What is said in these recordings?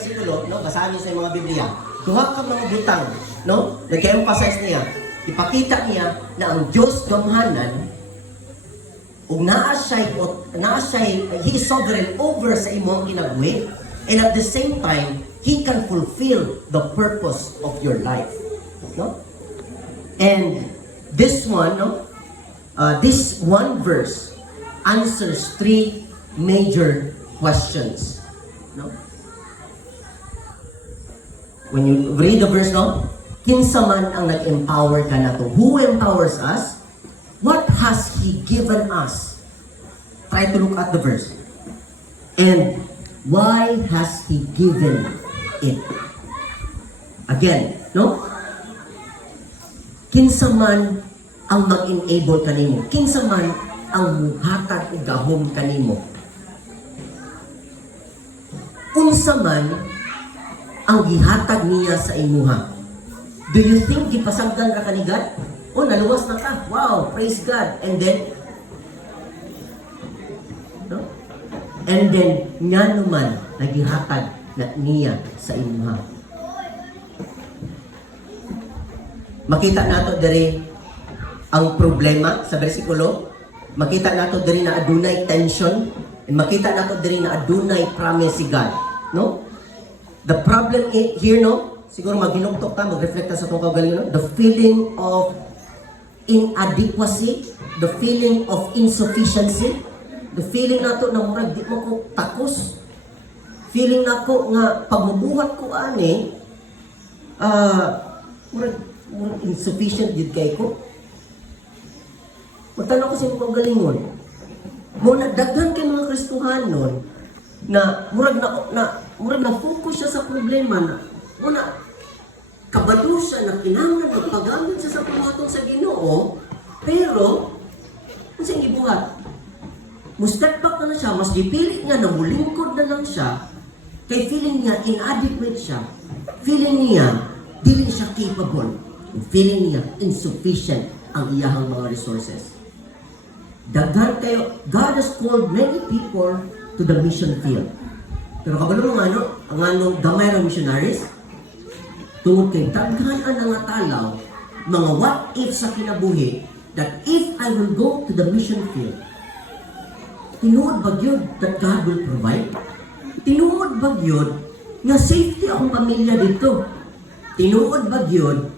bersikulo, no? Basahin niyo sa mga Biblia. Duha ka mga butang, no? Nag-emphasize niya. Ipakita niya na ang Diyos gamhanan ug naa siya, He is sovereign over sa imong kinabuhi, and at the same time, He can fulfill the purpose of your life. No? And this one, no? This one verse answers three major questions. No? When you read the verse, no? Kinsa man ang nag-empower ka na to? Who empowers us? What has He given us? Try to look at the verse. And why has He given it? Again, no? Kinsa man ang mag-enable kanimo? Kinsa man ang muhatag o gahom kanimo? Unsa man ang gihatag niya sa imuha? Do you think gipasagdan ka kanigad? Oh, naluwas na ka. Wow, praise God. And then, no? And then, nga naman, nagihatag na niya sa imuha. Makita nato diri ang problema sa bersikulo. Makita nato diri na adunay tension. And makita nato diri na adunay promise si God. No? The problem here, no? Siguro maghinugtok ta, mag-reflect ta sa itong kaugalingon. The feeling of inadequacy, the feeling of insufficiency, the feeling nato na murag di mo ko takos, feeling nako nga pagmubuhat ko ani murag insufficient gid kay ko. Magtanong ko sa imong kaugalingon, mo nagdaghan kay mga Kristohanon na murag na focus siya sa problema na muna kabalo siya na kinahanglan magpagamit siya sa pumatong sa Ginoo, pero kung saan gibuhat, mustep back na siya, mas dipili nga na mulingkod na lang siya, kay feeling niya inadequate siya, feeling niya dili siya capable, feeling niya insufficient ang iyahang mga resources. Daghan kayo, God has called many people to the mission field. Pero kabalo mo ang gamay ng missionaries, tungod kay daghan ang nga talaw, mga what if sa kinabuhi, that if I will go to the mission field, tinuod ba yun that God will provide? Tinuod ba yun nga safety akong pamilya dito? Tinuod ba yun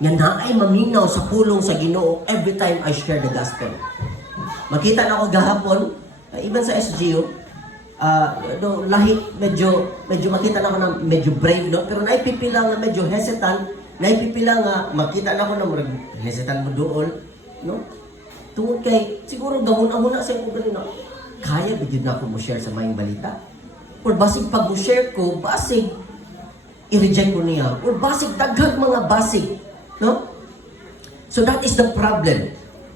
nga naay maminaw sa pulong sa Ginoo every time I share the gospel? Makita na ako gahapon, even sa SGU, lahit medyo makita na ako na medyo brave, no? Pero naipipila nga medyo hesitant, naipipila nga makita na ako na hesitant mo doon, no? Tungod kay siguro gahon-ahon na sa imo ganun, no? Kaya bigyan na ako mo share sa mayong balita, or basig pag mo share ko, basig i-reject ko niya, or basig daghang mga basig, no? So that is the problem.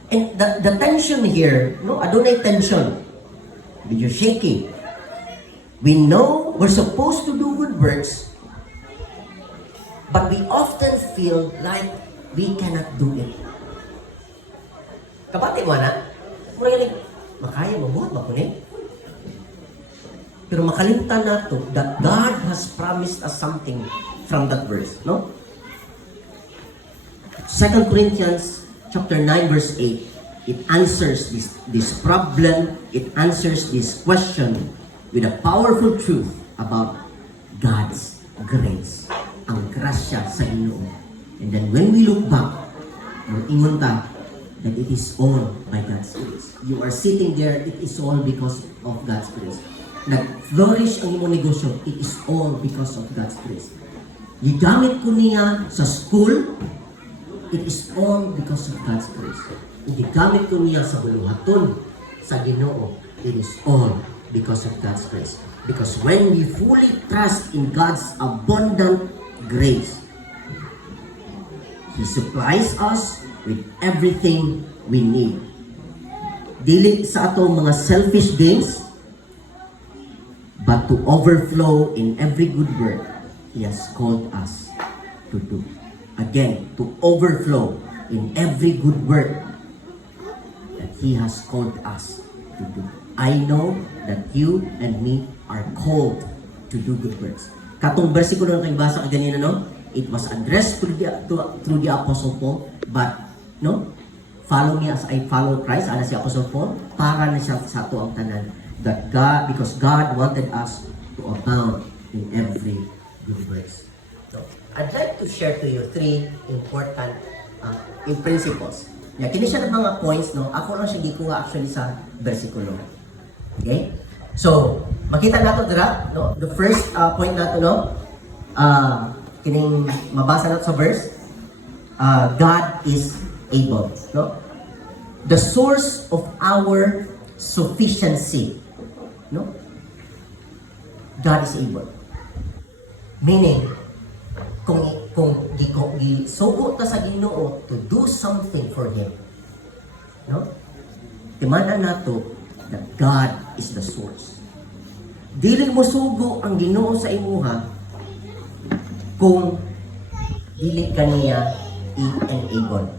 And the tension here, no? Adunay tension. Medyo shaky. We know we're supposed to do good works, but we often feel like we cannot do it. Kapati mo na, makaya mabuhat ba ko ni? Pero makalimtan na to that God has promised us something from that verse, no? 2 Corinthians chapter 9 verse 8, it answers this problem, it answers this question with a powerful truth about God's grace. Ang grasya sa Ginoo. And then when we look back, mag-ingon ta that it is all by God's grace. You are sitting there, it is all because of God's grace. Nag-flourish ang imong negosyo, it is all because of God's grace. Gigamit ko niya sa school, it is all because of God's grace. Gigamit ko niya sa buluhaton, sa Ginoo, it is all because of God's grace. Because when we fully trust in God's abundant grace, He supplies us with everything we need. Dili sa atong mga selfish gains, but to overflow in every good work He has called us to do. Again, to overflow in every good work that He has called us to do. I know that you and me are called to do good works. Katong bersikulo na basa ka ganina, no? It was addressed through the Apostle Paul, but, no? Follow me as I follow Christ, ana si Apostle Paul, para na siya sa ato ang tanan. That God, because God wanted us to abound in every good works. So, I'd like to share to you 3 important principles. Yeah, kini siya ng mga points, no? Ako lang siya gikuha actually sa bersikulo. Okay? So, makita nato dira, no? The first point nato, no? Kining mabasa nato sa verse, God is able, no? The source of our sufficiency, no? God is able. Meaning, kung gisugo ta sa Ginoo to do something for Him, no? Timanan nato that God is the source. Dili mo sugo ang Ginoo sa imuha kung dili kaniya i-enable.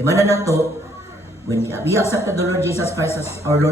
Timanan nato when we accept the Lord Jesus Christ as our Lord